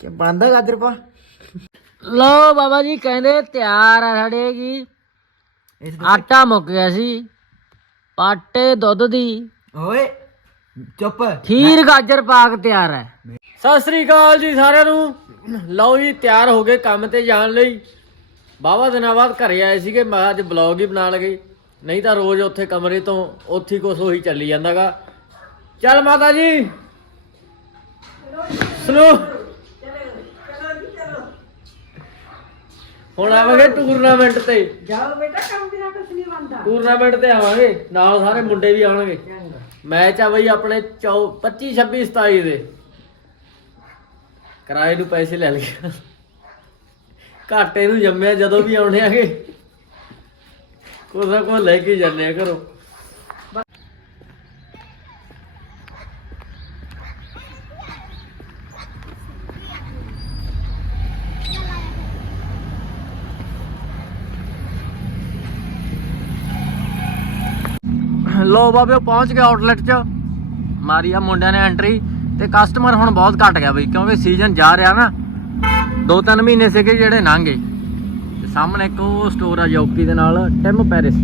ਕਿ ਬੰਦਾ ਗਾਜਰ ਪਾ? ਲੋ ਬਾਬਾ ਜੀ ਕਹਿੰਦੇ ਤਿਆਰ ਆ ਸਾਡੇ ਕੀ ਆਟਾ ਮੁੱਕ ਗਿਆ ਸੀ। ਪਾਟੇ ਦੁੱਧ ਦੀ। ਓਏ ਚੁੱਪ। ਖੀਰ ਗਾਜਰ ਪਾਕ ਤਿਆਰ ਹੈ। ਸਤਿ ਸ੍ਰੀ ਅਕਾਲ ਜੀ ਸਾਰਿਆਂ ਨੂੰ। ਲਓ ਜੀ ਤਿਆਰ ਹੋ ਗਏ ਕੰਮ ਤੇ ਜਾਣ ਲਈ। ਬਾਵਾ ਦਿਨਾਂ ਬਾਅਦ ਘਰੇ ਆਏ ਸੀਗੇ ਮੈਂ ਅੱਜ ਬਲੌਗ ਹੀ ਬਣਾ ਲਗੇ। ਨਹੀਂ ਤਾਂ ਰੋਜ਼ ਉੱਥੇ ਕਮਰੇ ਤੋਂ ਉੱਥੇ ਕੁਛ ਉਹੀ ਚੱਲੀ ਜਾਂਦਾਗਾ। ਚੱਲ ਮਾਤਾ ਜੀ। ਸੁਣੋ। ਹੁਣ ਆਵਾਂਗੇ ਟੂਰਨਾਮੈਂਟ ਤੇ। ਜਾਓ ਬੇਟਾ ਕੰਮ ਬਿਨਾ ਕੁਛ ਨਹੀਂ ਬਣਦਾ। ਟੂਰਨਾਮੈਂਟ ਤੇ ਆਵਾਂਗੇ ਨਾਲ ਸਾਰੇ ਮੁੰਡੇ ਵੀ ਆਉਣਗੇ। ਮੈਚ ਆ ਬਈ ਆਪਣੇ 25 26 27 ਦੇ। ਕਿਰਾਏ ਨੂੰ ਪੈਸੇ ਲੈ ਲਏ। ਘਾਟੇ ਨੂੰ ਜੰਮਿਆ ਜਦੋਂ ਵੀ ਆਉਣੇ ਆਗੇ। ਨਾ ਕੁਛ ਲੈ ਕੇ ਜਾਂਦੇ ਆ ਘਰੋਂ। ਲੋ ਬਾਬੇ ਪਹੁੰਚ ਗਿਆ ਆਊਟਲੈਟ 'ਚ। ਮਾਰੀ ਆ ਮੁੰਡਿਆਂ ਨੇ ਐਂਟਰੀ ਤੇ ਕਸਟਮਰ ਹੁਣ ਬਹੁਤ ਘਟ ਗਿਆ ਬਈ, ਕਿਉਂਕਿ ਸੀਜ਼ਨ ਜਾ ਰਿਹਾ ਨਾ ਦੋ ਤਿੰਨ ਮਹੀਨੇ ਸੀਗੇ ਜਿਹੜੇ ਲੰਘ। ਗਏ ਤੇ ਸਾਹਮਣੇ ਇੱਕ ਉਹ ਸਟੋਰ ਆ ਯੋਕੀ ਦੇ ਨਾਲ ਟਿਮ ਪੈਰਿਸ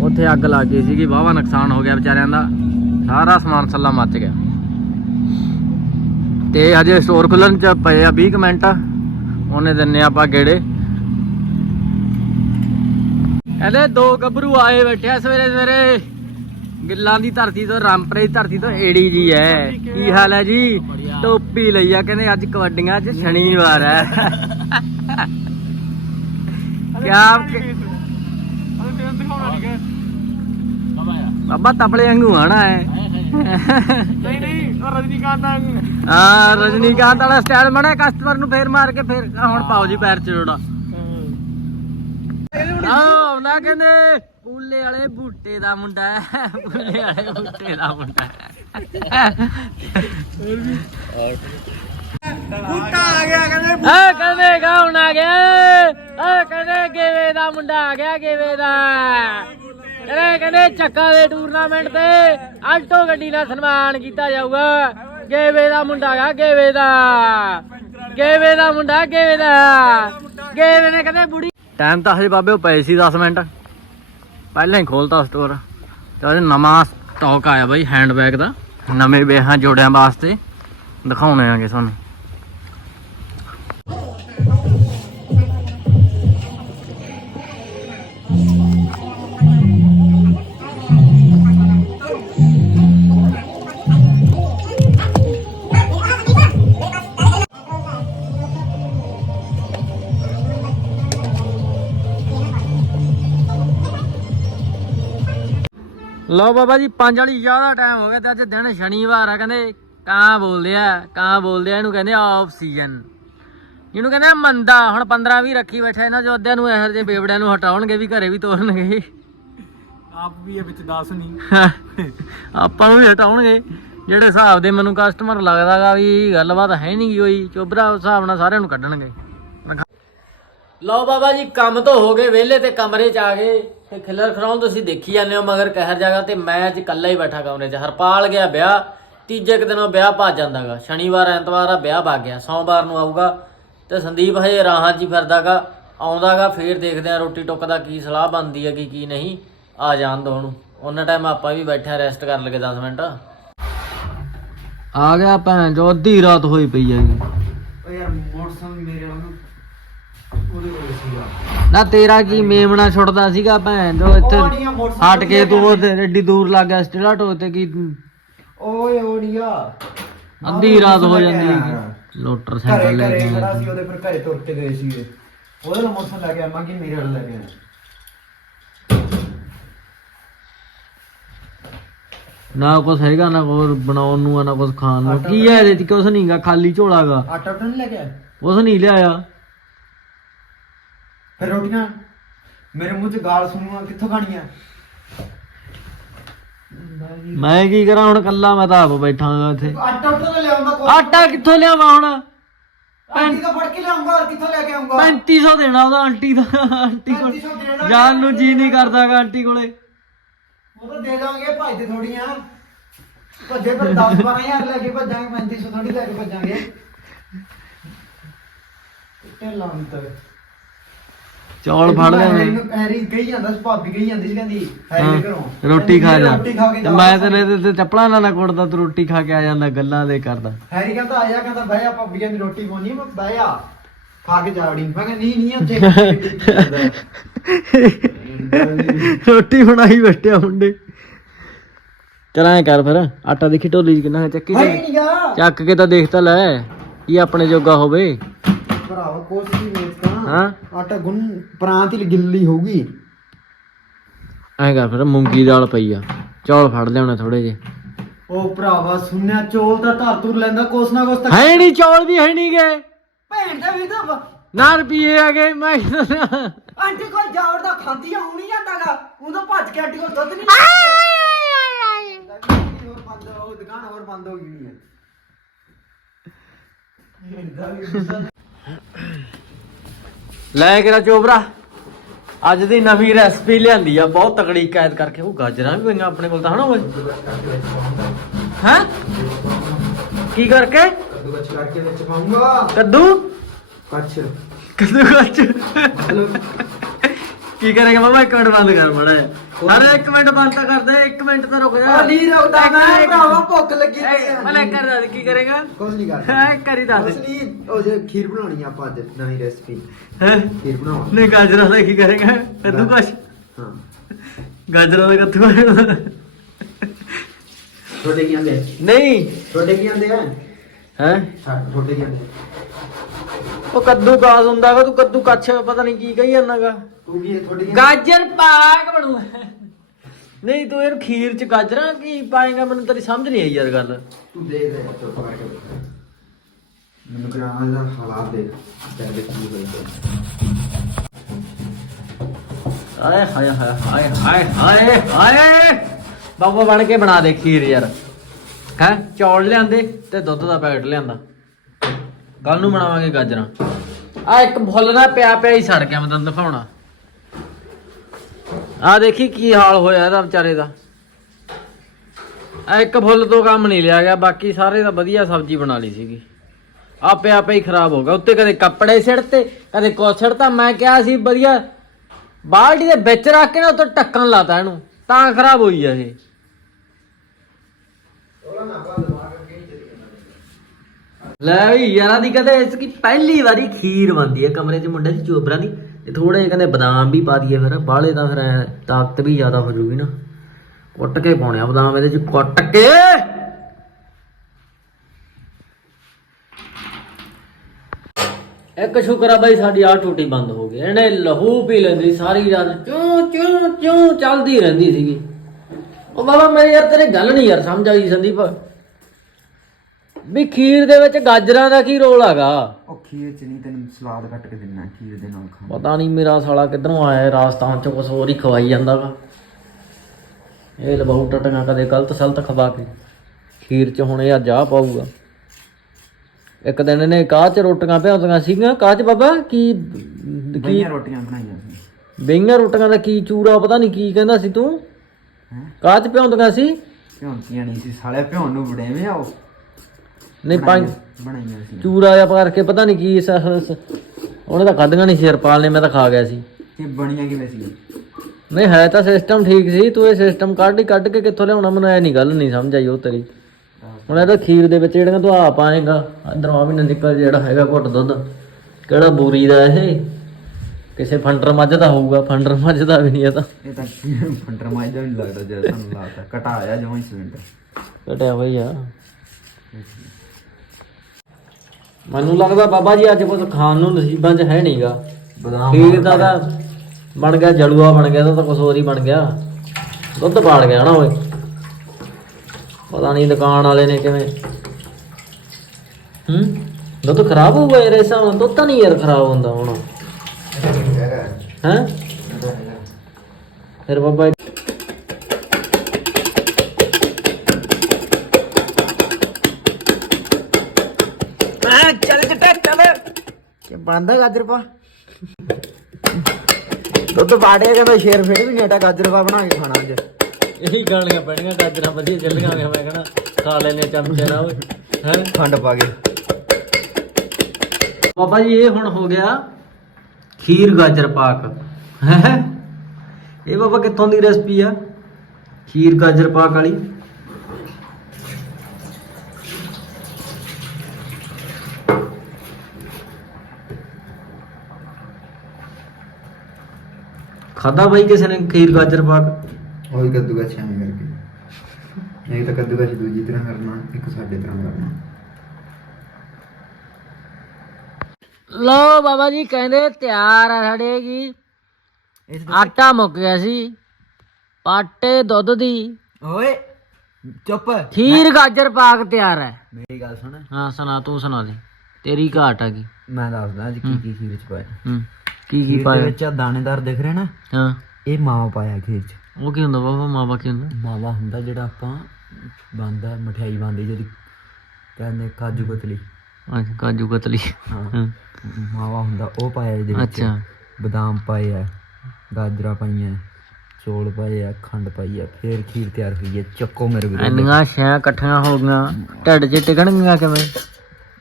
ਉੱਥੇ ਅੱਗ ਲੱਗ ਗਈ ਸੀਗੀ, ਵਾਹਵਾ ਨੁਕਸਾਨ ਹੋ ਗਿਆ ਵਿਚਾਰਿਆਂ ਦਾ। ਸਾਰਾ ਸਮਾਨ ਸੱਲਾ ਮੱਚ ਗਿਆ। ਤੇ ਹਜੇ ਸਟੋਰ ਖੁੱਲਣ ਚ ਪਏ ਆ 20 ਕੁ ਮਿੰਟ। ਉਹਨੇ ਦਿੰਨੇ ਆਪਾਂ ਗੇੜੇ। ਕਹਿੰਦੇ ਦੋ ਗੱਭਰੂ ਆਏ ਬੈਠੇ ਆ ਸਵੇਰੇ ਸਵੇਰੇ ਗਿੱਲਾਂ ਦੀ ਧਰਤੀ ਤੋਂ ਰਾਮਪਰੇ ਦੀ ਧਰਤੀ ਤੋਂ ਏੜੀ ਜੀ ਐ। ਕੀ ਹਾਲ ਹੈ ਜੀ? ਟੋਪੀ ਲਈ ਆ ਕਹਿੰਦੇ ਅੱਜ ਕਬੱਡੀਆਂ 'ਚ ਸ਼ਨੀਵਾਰ ਹੈ ਕਿਆ ਬਾਬਾ ਤਪਲੇ ਵਾਂਗੂ ਆਣਾ ਹੈ ਨਹੀਂ ਨਹੀਂ ਉਹ ਰਜਨੀਕਾਂਤ ਆ ਆ ਰਜਨੀਕਾਂਤ ਵਾਲਾ ਸਟਾਈਲ ਮੜਾ ਕਸਟਮਰ ਨੂੰ ਫੇਰ ਮਾਰ ਕੇ ਫੇਰ ਹੁਣ ਪਾਓ ਜੀ ਪੈਰ ਚ ਜੋੜਾ ਆਹ ਨਾ ਕਹਿੰਦੇ। ਪੂਲੇ ਵਾਲੇ ਬੂਟੇ ਦਾ ਮੁੰਡਾ ਹੈ। ਪੂਲੇ ਵਾਲੇ ਬੂਟੇ ਦਾ ਮੁੰਡਾ ਹੈ। ਬੂਟਾ ਆ ਗਿਆ ਕਹਿੰਦੇ ਆ ਕਹਿੰਦੇ ਗਾਉਣ ਆ ਗਿਆ ਆ ਕਹਿੰਦੇ ਗੇਵੇ ਦਾ ਮੁੰਡਾ ਆ ਗਿਆ ਗੇਵੇ ਦਾ। ਕਹਿੰਦੇ ਕਹਿੰਦੇ ਚੱਕਾ ਦੇ ਟੂਰਨਾਮੈਂਟ ਤੇ ਆਲਟੋ ਗੱਡੀ ਨਾਲ ਸਨਮਾਨ ਕੀਤਾ ਜਾਊਗਾ। ਗੇਵੇ ਦਾ ਮੁੰਡਾ ਆ ਗੇਵੇ ਦਾ। ਗੇਵੇ ਦਾ ਮੁੰਡਾ ਗੇਵੇ ਦਾ। ਗੇਵੇ ਨੇ ਕਹਿੰਦੇ ਬੁੜੀ ਟਾਈਮ ਤਾਂ ਹਜੇ ਬਾਬੇ ਉਹ ਪਏ ਸੀ 10 ਮਿੰਟ। ਪਹਿਲਾਂ ਹੀ ਖੋਲਤਾ ਸਟੋਰ ਤੇ ਉਹਦੇ ਨਵਾਂ ਸਟਾਕ ਆਇਆ ਬਾਈ ਹੈਂਡਬੈਗ ਦਾ। ਨਵੇਂ ਬੇਹਾਂ ਜੋੜਿਆਂ ਵਾਸਤੇ। ਦਿਖਾਉਣੇ ਆਗੇ ਤੁਹਾਨੂੰ। ਲਓ ਬਾਬਾ ਜੀ ਪੰਜ ਵਾਲੀ ਚਾਹ ਦਾ ਟਾਈਮ ਹੋ ਗਿਆ ਤੇ ਅੱਜ ਦਿਨ ਸ਼ਨੀਵਾਰ ਆ ਕਹਿੰਦੇ ਕਾਂ ਬੋਲਦੇ ਆ ਕਾਂ ਬੋਲਦੇ ਆ ਇਹਨੂੰ ਕਹਿੰਦੇ ਆਫ ਸੀਜ਼ਨ ਇਹਨੂੰ ਕਹਿੰਦੇ ਮੰਦਾ ਹੁਣ 15 20 ਰੱਖੀ ਬੈਠਾ ਇਹਨਾਂ ਚੋਂ ਅੱਧਿਆਂ ਨੂੰ ਇਹੋ ਜਿਹੇ ਬੇਵੜਿਆਂ ਨੂੰ ਹਟਾਉਣਗੇ ਵੀ ਘਰੇ ਵੀ ਤੋਰਨਗੇ। ਆਪ ਵੀ ਇਹ ਵਿੱਚ 10 ਨਹੀਂ। ਆਪਾਂ ਨੂੰ ਵੀ ਹਟਾਉਣਗੇ। ਜਿਹੜੇ ਹਿਸਾਬ ਦੇ ਮੈਨੂੰ ਕਸਟਮਰ ਲੱਗਦਾਗਾ ਵੀ ਗੱਲਬਾਤ ਹੈ ਨਹੀਂ ਗੀ ਹੋਈ ਚੋਬਰਾ ਹਿਸਾਬ ਨਾਲ ਸਾਰਿਆਂ ਨੂੰ ਕੱਢਣਗੇ। ਲਓ ਬਾਬਾ ਜੀ ਕੰਮ ਤੋਂ ਹੋ ਗਏ ਵਿਹਲੇ ਤੇ ਕਮਰੇ 'ਚ ਆ ਗਏ। ਤੇ ਖਿਲਰ ਖਰਾਉਂ ਤੁਸੀਂ ਦੇਖੀ ਜਾਂਦੇ ਹੋ, ਮਗਰ ਕਹਿਰ ਜਗ੍ਹਾ ਤੇ ਮੈਂ ਅੱਜ ਇਕੱਲਾ ਹੀ ਬੈਠਾ ਕਮਰੇ 'ਚ। ਹਰਪਾਲ ਗਿਆ ਵਿਆਹ, ਤੀਜੇ ਕੁ ਦਿਨੋਂ ਵਿਆਹ ਭੱਜ ਜਾਂਦਾਗਾ ਸ਼ਨੀਵਾਰ, ਐਤਵਾਰ ਆ, ਵਿਆਹ ਭੱਗ ਗਿਆ। ਸੋਮਵਾਰ ਨੂੰ ਆਊਗਾ ਤੇ ਸੰਦੀਪ ਹਜੇ ਰਾਹਾਂ 'ਚ ਹੀ ਫਿਰਦਾਗਾ ਆਉਂਦਾਗਾ ਫੇਰ ਦੇਖਦੇ ਆ ਰੋਟੀ ਟੁੱਕ ਦਾ ਕੀ ਸਲਾਹ ਬਣਦੀ ਹੈ ਕੀ ਕੀ ਨਹੀਂ। ਆ ਜਾਣ ਦੋ ਉਹਨੂੰ। ਉਹਨਾਂ ਟਾਈਮ ਆਪਾਂ ਵੀ ਬੈਠੇ ਰੈਸਟ ਕਰ ਲਗੇ 10 ਮਿੰਟ। ਆ ਗਿਆ ਭੈਣ ਜੋ ਅੱਧੀ ਰਾਤ ਹੋਈ ਪਈ ਹੈਗੀ ਓ ਯਾਰ ਮੋਟਰਸਾਈਕਲ ਮੇਰੇ ਵਾਂਗੂ ਉਹਦੇ ਨਾ ਤੇਰਾ ਕੀ ਮੇਮਣਾ ਛੁੱਟਦਾ ਸੀਗਾ ਭੈਣ ਜੋ ਇੱਥੇ ਹਟ ਕੇ ਤੂੰ ਉਹਦੇ ਐਡੀ ਦੂਰ ਲੱਗ ਗਿਆ ਸਟੇਲਾ ਟੋ ਤੇ ਕੀ ਓਏ ਓੜੀਆ ਅੱਧੀ ਰਾਤ ਹੋ ਜਾਂਦੀ ਹੈਗੀ ਲੋਟਰ ਘਰੇ ਸਾਈਕਲ ਲੈ ਘਰੇ ਕੇ ਖੜਾ ਸੀ ਉਹਦੇ ਫਿਰ ਘਰੇ ਤੁਰ ਕੇ ਗਏ ਸੀਗੇ ਉਹਦੇ ਨਾਲ ਮੋਟਰਸਾਈਕਲ ਲੈ ਕੇ ਆਵਾਂਗੇ ਮੇਰੇ ਵਾਲਾ ਲੈ ਕੇ ਆਇਆ। ਨਾ ਕੁਛ ਹੈਗਾ ਨਾ ਕੁਛ ਬਣਾਉਣ ਨੂੰ ਆ, ਨਾ ਕੁਛ ਖਾਣ ਨੂੰ। ਕੀ ਹੈ ਇਹਦੇ ਚ? ਕੁਛ ਨਹੀਂਗਾ ਖਾਲੀ ਝੋਲਾਗਾ। ਆਟਾ ਉਟਾ ਨਹੀਂ ਲੈ ਕੇ ਆਇਆ? ਕੁਛ ਨਹੀਂ ਲਿਆਇਆ। ਫਿਰ ਰੋਟੀਆਂ? ਮੇਰੇ ਮੂੰਹ 'ਚ ਗਾਲ ਸੁਣੂਗਾ ਕਿੱਥੋਂ ਖਾਣੀਆਂ? ਮੈਂ ਕੀ ਕਰਾਂ ਹੁਣ ਕੱਲਾ ਮੈਂ ਤਾਂ ਆਪ ਬੈਠਾਂਗਾ ਇੱਥੇ। ਆਟਾ ਉਟਾ ਤਾਂ ਲਿਆਉਂਦਾ ਕੋਈ? ਆਟਾ ਕਿੱਥੋਂ ਲਿਆਵਾਂ ਹੁਣ? ਆਂਟੀ ਦਾ ਫੜ ਕੇ ਲਿਆਉਂਗਾ ਕਿੱਥੋਂ ਲੈ ਕੇ ਆਉਂਗਾ 3500 ਦੇਣਾ ਉਹਦਾ ਆਂਟੀ ਦਾ ਆਂਟੀ ਕੋਲ। 3500 ਦੇਣਾ ਜਾਣ ਨੂੰ ਜੀ ਨਹੀਂ ਕਰਦਾਗਾ ਆਂਟੀ ਕੋਲੇ। ਉਹ ਤਾਂ ਦੇ ਦਾਂਗੇ ਭਾਈ ਤੇ ਥੋੜੀਆਂ। ਭੱਜੇ ਪਰ 10 12000 ਲੈ ਕੇ ਭੱਜਾਂਗੇ 3500 ਥੋੜੀ ਲੈ ਕੇ ਭੱਜਾਂਗੇ। ਤੇ? ਲੰਤ ਚੌਲ ਫੜ ਲਿਆ ਐਰੀ ਕਹੀ ਜਾਂਦਾ ਸੀ ਭਾਬੀ ਕਹੀ ਜਾਂਦੀ ਸੀ ਕਹਿੰਦੀ ਹੈਰੀ ਦੇ ਘਰੋਂ। ਰੋਟੀ ਖਾ ਜਾ। ਰੋਟੀ ਖਾ ਕੇ ਤੇ ਜਾ ਮੈਂ ਤੇਰੇ ਤੇ- ਤੇ ਚੱਪਲਾਂ ਨਾਲ ਨਾ ਕੁੱਟਦਾ ਤੂੰ ਰੋਟੀ ਖਾ ਕੇ ਆ ਜਾਂਦਾ ਗੱਲਾਂ ਦੇ ਕਰਦਾ। ਹੈਰੀ ਕਹਿੰਦਾ ਆਇਆ ਕਹਿੰਦਾ ਬਹਿ ਜਾ ਭਾਬੀ ਕਹਿੰਦੀ ਰੋਟੀ ਪਾਉਣੀ ਮੈਂ ਬਹਿ ਜਾ ਖਾ ਕੇ ਜਾ ਵੜੀ ਮੈਂ ਕਿਹਾ ਨਹੀਂ ਨਹੀਂ ਉੱਥੇ ਰੋਟੀ ਬਣਾਈ ਬੈਠਿਆ ਮੁੰਡੇ। ਚਲਾਂ ਕਰ ਫਿਰ ਆਟਾ ਦੇਖੀ ਢੋਲੀ ਚ ਕਿੰਨਾ ਹੈ, ਚੱਕੀ ਚੱਕ ਕੇ ਤਾਂ ਦੇਖ ਤਾਂ ਲੈ ਇਹ ਆਪਣੇ ਜੋਗਾ ਹੋਵੇ। ਭਰਾਵਾ ਕੋਸ ਦੀ ਵੇਚਦਾ ਹਾਂ। ਆਟਾ ਗੁੰਨ ਪ੍ਰਾਂਤ ਹੀ ਗਿੱਲੀ ਹੋਊਗੀ। ਐਂ ਕਰ ਫਿਰ ਮੂੰਗੀ ਦਾਲ ਪਈ ਆ। ਚੌਲ ਫੜ ਲਿਆਉਣੇ ਥੋੜੇ ਜੇ ਉਹ ਭਰਾਵਾ ਸੁਣਿਆ ਚੋਲ ਤਾਂ ਧਰ ਤੁਰ ਲੈਂਦਾ ਕੋਸ ਨਾ ਕੋਸ ਤਾਂ ਹੈ ਨਹੀਂ ਚੌਲ ਵੀ ਹੈ ਨਹੀਂ ਗਏ ਭੈਣ ਦਾ ਵੀ ਤਾਂ ਨਾ ਰੁਪਏ ਆ ਗਏ ਮੈਂ ਆਂਟੀ ਕੋਲ ਜਾਵੜ ਦਾ ਖਾਂਦੀ ਆ ਹੁਣ ਜਾਂਦਾਗਾ ਉਹ ਤਾਂ ਭੱਜ ਕੇ ਆਂਟੀ ਕੋਲ ਦੁੱਧ ਨਹੀਂ ਹੋਰ ਬੰਦ ਉਹ ਦੁਕਾਨ ਹੋਰ ਬੰਦ ਹੋ ਗਈ ਨਹੀਂ ਲੈ ਕੇ ਰਾ ਚੋਬਰਾ। ਅੱਜ ਦੀ ਨਵੀਂ ਰੈਸਪੀ ਲਿਆਂਦੀ ਆ ਬਹੁਤ ਤਕੜੀ ਕੈਦ ਕਰਕੇ। ਉਹ ਗਾਜਰਾਂ ਵੀ ਪਈਆਂ ਆਪਣੇ ਕੋਲ ਤਾਂ ਹਨਾ ਓਏ? ਹੈ? ਕੀ ਕਰਕੇ? ਕੱਦੂ ਕੱਚ ਕਰਕੇ ਵਿੱਚ ਪਾਉਂਗਾ। ਕੱਦੂ? ਕੱਚ। ਕੱਦੂ ਕੱਚ ਕੀ ਕਰੇਗਾ ਬਾਬਾ ਇੱਕ ਮਿੰਟ ਬੰਦ ਕਰ ਮੜਾ ਅਰੇ ਇੱਕ ਮਿੰਟ ਬੰਦ ਤਾਂ ਕਰ ਦੇ ਇੱਕ ਮਿੰਟ ਤਾਂ ਰੁਕ ਜਾ। ਨਹੀਂ ਰੁਕਦਾ ਮੈਂ ਭਰਾਵਾ ਭੁੱਖ ਲੱਗੀ ਏ, ਭਲਾ ਕਰ ਦੱਸ ਕੀ ਕਰੇਗਾ? ਕੁਝ ਨਹੀਂ ਕਰਦਾ। ਹੈ ਕਰੀ ਦੱਸ। ਕੁਝ ਨਹੀਂ ਉਹ ਜੇ ਖੀਰ ਬਣਾਉਣੀ ਆ ਆਪਾਂ ਅੱਜ ਨਵੀਂ ਰੈਸਪੀ ਹੈਂ? ਖੀਰ ਬਣਾਵਾਂ ਨਹੀਂ ਗਾਜਰਾਂ ਦਾ ਕੀ ਕਰੇਗਾ? ਕੱਦੂ ਕਸ਼ ਹਾਂ। ਗਾਜਰਾਂ ਦਾ ਕੱਦੂ ਕਸ਼ ਤੁਹਾਡੇ ਕੀ ਆਂਦੇ ਨਹੀਂ। ਤੁਹਾਡੇ ਕੀ ਆਂਦੇ ਆ? ਹੈ? ਹਾਂ ਤੁਹਾਡੇ ਕੀ ਆਂਦੇ ਉਹ ਕੱਦੂ ਕਾਸ ਹੁੰਦਾਗਾ ਤੂੰ ਕੱਦੂ ਕੱਛ ਪਤਾ ਨਹੀਂ ਕੀ ਕਹੀ ਜਾਂਦਾਗਾ। ਤੂੰ ਕੀ ਕੀ ਗਾਜਰ ਪਾਕ ਬਣੂ। ਨਹੀਂ ਤੂੰ ਇਹਨੂੰ ਖੀਰ ਚ ਗਾਜਰਾਂ ਕੀ ਪਾਏਗਾ? ਮੈਨੂੰ ਤੇਰੀ ਸਮਝ ਨਹੀਂ ਆਈ ਯਾਰ ਗੱਲ। ਤੂੰ ਦੇ ਦੇ ਚੁੱਪ ਕਰਕੇ ਮੈਨੂੰ ਗ੍ਰਾਮ ਦਾ ਹਾਲਾਤ ਦੇਖ ਕਹਿੰਦੇ ਕੀ ਹੋਇਆ? ਆਏ ਹਾਏ ਹਾਏ ਹਾਏ ਹਾਏ ਹਾਏ ਹਾਏ। ਬਾਬਾ ਬਣ ਕੇ ਬਣਾ ਦੇ ਖੀਰ ਯਾਰ। ਹੈ? ਚੌਲ ਲਿਆਂਦੇ ਤੇ ਦੁੱਧ ਦਾ ਪੈਕਟ ਲਿਆਂਦਾ। ਕੱਲ ਨੂੰ ਬਣਾਵਾਂਗੇ ਗਾਜਰਾਂ। ਆ ਇੱਕ ਫੁੱਲ ਨਾ ਪਿਆ ਪਿਆ ਹੀ ਸੜ ਗਿਆ ਮੈਂ ਤੈਨੂੰ ਦਿਖਾਉਣਾ। ਆ ਦੇਖੀ ਕੀ ਹਾਲ ਹੋਇਆ ਇਹਦਾ ਵਿਚਾਰੇ ਦਾ। ਆ ਇੱਕ ਫੁੱਲ ਤੋਂ ਕੰਮ ਨਹੀਂ ਲਿਆ ਗਿਆ, ਬਾਕੀ ਸਾਰੇ ਦਾ ਵਧੀਆ ਸਬਜ਼ੀ ਬਣਾ ਲਈ ਸੀਗੀ। ਆਪੇ ਆਪੇ ਹੀ ਖਰਾਬ ਹੋ ਗਿਆ, ਉੱਤੇ ਕਦੇ ਕੱਪੜੇ ਸਿੜਤੇ, ਕਦੇ ਕੁਛ ਸਿੜਤਾ, ਮੈਂ ਕਿਹਾ ਸੀ ਵਧੀਆ, ਬਾਲਟੀ ਦੇ ਵਿੱਚ ਰੱਖ ਕੇ ਨਾ ਉੱਤੇ ਢੱਕਣ ਲਾਤਾ ਇਹਨੂੰ, ਤਾਂ ਖਰਾਬ ਹੋਈ ਆ ਇਹ। ਲੈ ਯਾਰਾਂ ਦੀ ਕਦੇ ਇਸ ਕੀ ਪਹਿਲੀ ਵਾਰੀ ਖੀਰ ਬਣਦੀ ਹੈ ਕਮਰੇ 'ਚ ਮੁੰਡੇ 'ਚ ਚੋਬਰਾਂ ਦੀ। ਤੇ ਥੋੜੇ ਜਿਹੇ ਕਹਿੰਦੇ ਬਦਾਮ ਵੀ ਪਾ ਦਈਏ ਫਿਰ, ਬਾਹਲੇ ਤਾਂ ਫਿਰ ਤਾਕਤ ਵੀ ਜ਼ਿਆਦਾ ਹੋ ਜੂਗੀ ਨਾ। ਕੁੱਟ ਕੇ ਪਾਉਣੇ ਆ ਬਦਾਮ ਇਹਦੇ 'ਚ, ਕੁੱਟ ਕੇ! ਇੱਕ ਸ਼ੁਕਰ ਆ ਬਾਈ, ਸਾਡੀ ਆ ਟੂਟੀ ਬੰਦ ਹੋ ਗਈ। ਇਹਨੇ ਲਹੂ ਪੀ ਲੈਂਦੀ, ਸਾਰੀ ਰਾਤ ਚੂੰ ਚੂੰ ਚੂੰ ਚੱਲਦੀ ਰਹਿੰਦੀ ਸੀਗੀ। ਉਹ ਬਾਬਾ ਮੇਰੇ ਯਾਰ ਤੇਰੇ ਗੱਲ ਨਹੀਂ ਯਾਰ ਸਮਝ ਆਈ ਸੰਦੀਪ। ਵੀ ਖੀਰ ਦੇ ਵਿੱਚ ਗਾਜਰਾਂ ਦਾ ਕੀ ਰੋਲ ਹੈਗਾ? ਉਹ ਖੀਰ ਚ ਨਹੀਂ ਤੈਨੂੰ ਸਲਾਦ ਕੱਟ ਕੇ ਦਿੰਨਾ ਖੀਰ ਦੇ ਨਾਲ ਖਾ ਪਤਾ ਨਹੀਂ ਮੇਰਾ ਸਾਲਾ ਕਿੱਧਰੋਂ ਆਇਆ ਹੈ, ਰਾਜਸਥਾਨ ਚ ਕੁਛ ਹੋਰ ਹੀ ਖਵਾਈ ਜਾਂਦਾਗਾ। ਇਹ ਲਬਾਉ ਟਟੀਆਂ ਕਦੇ ਗਲਤ ਸਲਤ ਖਵਾ ਕੇ। ਖੀਰ ਚ ਹੁਣ ਇਹ ਅੱਜ ਆ ਪਾਊਗਾ। ਇੱਕ ਦਿਨ ਇਹਨੇ ਕਾਹ ਚ ਰੋਟੀਆਂ ਭਿਉਂਦੀਆਂ ਸੀਗੀਆਂ? ਕਾਹ ਚ ਬਾਬਾ? ਕੀ ਕੀ? ਬਈਆਂ ਰੋਟੀਆਂ ਬਣਾਈਆਂ ਸੀ। ਬਈਆਂ ਰੋਟੀਆਂ ਦਾ ਕੀ ਚੂਰਾ ਪਤਾ ਨਹੀਂ ਕੀ ਕਹਿੰਦਾ ਸੀ ਤੂੰ? ਹੈਂ? ਕਾਹ ਚ ਭਿਉਂਦੀਆਂ ਸੀ? ਭਿਉਂਤੀਆਂ ਨਹੀਂ ਸੀ ਸਾਲੇ ਭਿਉਣ ਨੂੰ ਬੜੇਵੇਂ ਆ ਉਹ। ਨਹੀਂ ਪੰਜ ਬਣਾਈਆਂ ਸੀ। ਚੂਰਾ ਜਿਹਾ ਕਰਕੇ ਪਤਾ ਨਹੀਂ ਕੀ ਸ- ਸ- ਉਹਨੇ ਤਾਂ ਖਾਧੀਆਂ ਨਹੀਂ ਸੀ ਹਰਪਾਲ ਨੇ ਮੈਂ ਤਾਂ ਖਾ ਗਿਆ ਸੀ। ਤੇ ਬਣੀਆਂ ਕਿਵੇਂ ਸੀ? ਨਹੀਂ ਹੈ ਤਾਂ ਸਿਸਟਮ ਠੀਕ ਸੀ ਤੂੰ ਇਹ ਸਿਸਟਮ ਕੱਢ ਹੀ ਕੱਢ ਕੇ ਕਿੱਥੋਂ ਲਿਆਉਣਾ ਮੈਨੂੰ ਨਹੀਂ ਗੱਲ ਨਹੀਂ ਸਮਝ ਆਈ ਉਹ ਤੇਰੀ। ਹੁਣ ਇਹਦਾ ਖੀਰ ਦੇ ਵਿੱਚ ਜਿਹੜੀਆਂ ਤੂੰ ਆ ਪਾਏਗਾ ਅੰਦਰੋਂ ਆ ਵੀ ਨਾ ਨਿਕਲ ਜਿਹੜਾ ਹੈਗਾ ਘੁੱਟ ਦੁੱਧ। ਕਿਹੜਾ ਬੂਰੀ ਦਾ ਇਹ? ਕਿਸੇ ਫੰਡਰ ਮੱਝ ਦਾ ਹੋਊਗਾ ਫੰਡਰ ਮੱਝ ਦਾ ਵੀ ਨਹੀਂ ਇਹ ਤਾਂ। ਇਹ ਤਾਂ ਫੰਡਰ ਮਾਈ ਦਾ ਨਹੀਂ ਲੱਗਦਾ ਜ਼ਿਆਦਾ ਸਾਨੂੰ ਲੱਗਦਾ ਘਟਾਇਆ ਜਮਾਂ ਹੀ ਘਟਿਆ ਹੋਈ ਆ ਮੈਨੂੰ ਲੱਗਦਾ ਬਾਬਾ ਜੀ ਅੱਜ ਕੁਝ ਖਾਣ ਨੂੰ ਨਸੀਬਾਂ 'ਚ ਹੈ ਨਹੀਂਗਾ ਬਦਾਮ ਖੀਰ ਦਾ ਤਾਂ ਬਣ ਗਿਆ ਜਲੂਆ ਬਣ ਗਿਆ ਇਹਦਾ ਤਾਂ ਕੁਝ ਹੋਰ ਹੀ ਬਣ ਗਿਆ। ਦੁੱਧ ਪਾੜ ਗਿਆ ਨਾ ਓਏ। ਪਤਾ ਨਹੀਂ ਦੁਕਾਨ ਵਾਲੇ ਨੇ ਕਿਵੇਂ। ਹੂੰ? ਦੁੱਧ ਖਰਾਬ ਹੋ ਗਿਆ ਯਾਰ ਇਸ ਹਿਸਾਬ ਨਾਲ ਦੁੱਧ ਤਾਂ ਨਹੀਂ ਯਾਰ ਖਰਾਬ ਹੁੰਦਾ ਹੁਣ। ਹੈ? ਫਿਰ ਬਾਬਾ ਬੰਦਾ ਗਾਜਰ ਪਾ। ਦੁੱਧ ਪਾੜਿਆ ਕਹਿੰਦਾ ਸ਼ੇਰ ਫੇਰ ਵੀ ਨਹੀਂ ਆਟਾ ਗਾਜਰ ਪਾ ਬਣਾ ਕੇ ਖਾਣਾ ਅੱਜ। ਇਹੀ ਗਾਣੀਆਂ ਪੈਣੀਆਂ ਗਾਜਰਾਂ ਵਧੀਆ ਚੱਲੀਆਂ ਹੋਈਆਂ ਮੈਂ ਕਹਣਾ ਖਾ ਲੈਨੇ ਚਮਚੇ ਨਾਲ ਓਏ ਹੈ। ਖੰਡ ਪਾ ਕੇ। ਬਾਬਾ ਜੀ ਇਹ ਹੁਣ ਹੋ ਗਿਆ ਖੀਰ ਗਾਜਰ ਪਾਕ। ਹੈ। ਇਹ ਬਾਬਾ ਕਿੱਥੋਂ ਦੀ ਰੈਸਪੀ ਆ? ਖੀਰ ਗਾਜਰ ਪਾਕ ਵਾਲੀ। ਖਾਦਾ ਬਾਈ ਕਿਸੇ ਨੇ ਖੀਰ ਗਾਜਰ ਪਾਕ? ਉਹੀ ਕੱਦੂਕਸ ਐਵੇਂ ਕਰਕੇ। ਨਹੀਂ ਤਾਂ ਕੱਦੂਕਸ ਦੂਜੀ ਤਰ੍ਹਾਂ ਕਰਨਾ ਇੱਕ ਸਾਡੇ ਤਰ੍ਹਾਂ ਕਰਨਾ। ਲੋ ਬਾਬਾ ਜੀ ਕਹਿੰਦੇ ਤਿਆਰ ਆ ਸਾਡੇ ਕੀ ਆਟਾ ਮੁੱਕ ਗਿਆ ਸੀ। ਪਾਟੇ ਦੁੱਧ ਦੀ। ਓਏ ਚੁੱਪ। ਖੀਰ ਗਾਜਰ ਪਾਕ ਤਿਆਰ ਹੈ ਮੇਰੀ ਗੱਲ ਸੁਣ। ਹਾਂ ਸੁਣਾ ਤੂੰ ਸੁਣਾ ਦੇ। ਤੇਰੀ ਘਾਟ ਆ ਗਈ। ਮੈਂ ਦੱਸਦਾ ਅੱਜ ਕੀ ਕੀ ਖੀਰ ਚ ਪਾਇਆ। ਹੂੰ। ਕੀ ਕੀ ਖੀਰ ਦੇ ਪਾਇਆ? ਵਿੱਚ ਆਹ ਦਾਣੇਦਾਰ ਦਿਖ ਰਿਹਾ ਨਾ? ਹਾਂ। ਇਹ ਮਾਵਾ ਪਾਇਆ ਖੀਰ ਚ। ਉਹ ਕੀ ਹੁੰਦਾ ਬਾਬਾ? ਮਾਵਾ ਕੀ ਹੁੰਦਾ? ਮਾਵਾ ਹੁੰਦਾ ਜਿਹੜਾ ਆਪਾਂ ਬੰਦਾ ਮਠਿਆਈ ਬੰਦੀ ਜਿਹੜੀ ਕਹਿੰਦੇ ਕਾਜੂ ਕਤਲੀ। ਅੱਛਾ ਕਾਜੂ ਕਤਲੀ। ਹਾਂ। ਮਾਵਾ ਹੁੰਦਾ ਉਹ ਪਾਇਆ ਇਹਦੇ ਵਿੱਚ। ਅੱਛਾ। ਬਦਾਮ ਪਾਏ ਆ ਗਾਜਰਾਂ ਪਾਈਆਂ ਚੌਲ ਪਾਏ ਆ ਖੰਡ ਪਾਈ ਆ ਫੇਰ ਖੀਰ ਤਿਆਰ ਹੋਈ ਹੈ ਚੱਕੋ ਮੇਰੇ ਵੀਰੋ। ਇੰਨੀਆਂ ਛਾਂ ਇਕੱਠੀਆਂ ਹੋ ਗਈਆਂ ਢਿੱਡ 'ਚ ਟਿਕਣਗੀਆਂ ਕਿਵੇਂ?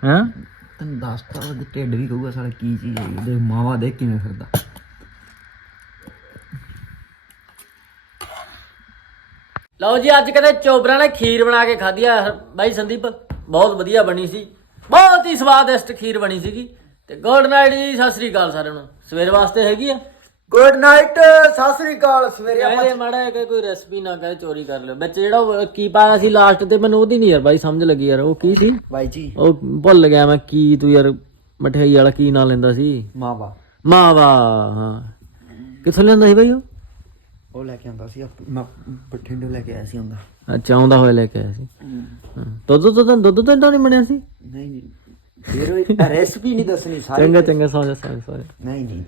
ਹਾਂ? ਤੈਨੂੰ ਦੱਸਤਾ ਉਹ ਢਿੱਡ ਵੀ ਕਹੂਗਾ ਸਾਲਾ ਕੀ ਚੀਜ਼ ਹੈ ਉਹਦੇ ਮਾਵਾ ਦੇਖ ਕਿਵੇਂ ਫਿਰਦਾ। ਲਓ ਜੀ, ਅੱਜ ਕਹਿੰਦੇ ਚੋਬਰਾਂ ਨੇ ਖੀਰ ਬਣਾ ਕੇ ਖਾਧੀ ਆ। ਬਾਈ ਸੰਦੀਪ, ਬਹੁਤ ਵਧੀਆ ਬਣੀ ਸੀ। ਬਹੁਤ ਹੀ ਸਵਾਦਿਸ਼ਟ ਖੀਰ ਬਣੀ ਸੀਗੀ। ਤੇ ਗੁੱਡ ਨਾਈਟ ਜੀ, ਸਤਿ ਸ੍ਰੀ ਅਕਾਲ ਸਾਰਿਆਂ ਨੂੰ। ਸਵੇਰ ਵਾਸਤੇ ਹੈਗੀ ਆ। ਗੁੱਡ ਨਾਈਟ ਸਤਿ ਸ੍ਰੀ ਅਕਾਲ ਸਵੇਰੇ ਕਹਿੰਦੇ ਮਾੜਾ ਜਿਹਾ ਕਿ ਕੋਈ ਰੈਸਪੀ ਨਾ ਕਰੇ ਚੋਰੀ ਕਰ ਲਿਓ। ਵਿੱਚ ਜਿਹੜਾ ਉਹ ਕੀ ਪਾਇਆ ਸੀ ਲਾਸਟ ਤੇ ਮੈਨੂੰ ਉਹਦੀ ਨਹੀਂ ਯਾਰ ਬਾਈ ਸਮਝ ਲੱਗੀ ਯਾਰ ਉਹ ਕੀ ਸੀ? ਬਾਈ ਜੀ। ਉਹ ਭੁੱਲ ਗਿਆ ਮੈਂ ਕੀ ਤੂੰ ਯਾਰ ਮਠਿਆਈ ਵਾਲਾ ਕੀ ਨਾਂ ਲੈਂਦਾ ਸੀ? ਮਾਵਾ ਮਾਵਾ ਹਾਂ। ਕਿੱਥੋਂ ਲੈਂਦਾ ਸੀ ਬਾਈ ਉਹ? ਉਹ ਲੈ ਕੇ ਆਂਦਾ ਸੀ ਆਪ- ਮੈਂ ਬਠਿੰਡੇ ਲੈ ਕੇ ਆਇਆ ਸੀ ਹੁੰਦਾ ਅੱਛਾ ਆਉਂਦਾ ਹੋਇਆ ਲੈ ਕੇ ਆਇਆ ਸੀ। ਹਾਂ। ਦੁੱਧ ਦੁੱਧ ਦੁੱਧ ਤਾਂ ਨਹੀਂ ਬਣਿਆ ਸੀ? ਨਹੀਂ ਨਹੀਂ। ਫਿਰ ਰੈਸਪੀ ਨਹੀਂ ਦੱਸਣੀ ਸਾਰੀ ਚੰਗਾ ਚੰਗਾ ਸੌ ਜਾ ਸੌ ਜਾ, ਸੌ ਜਾ ਨਹੀਂ ਨਹੀਂ।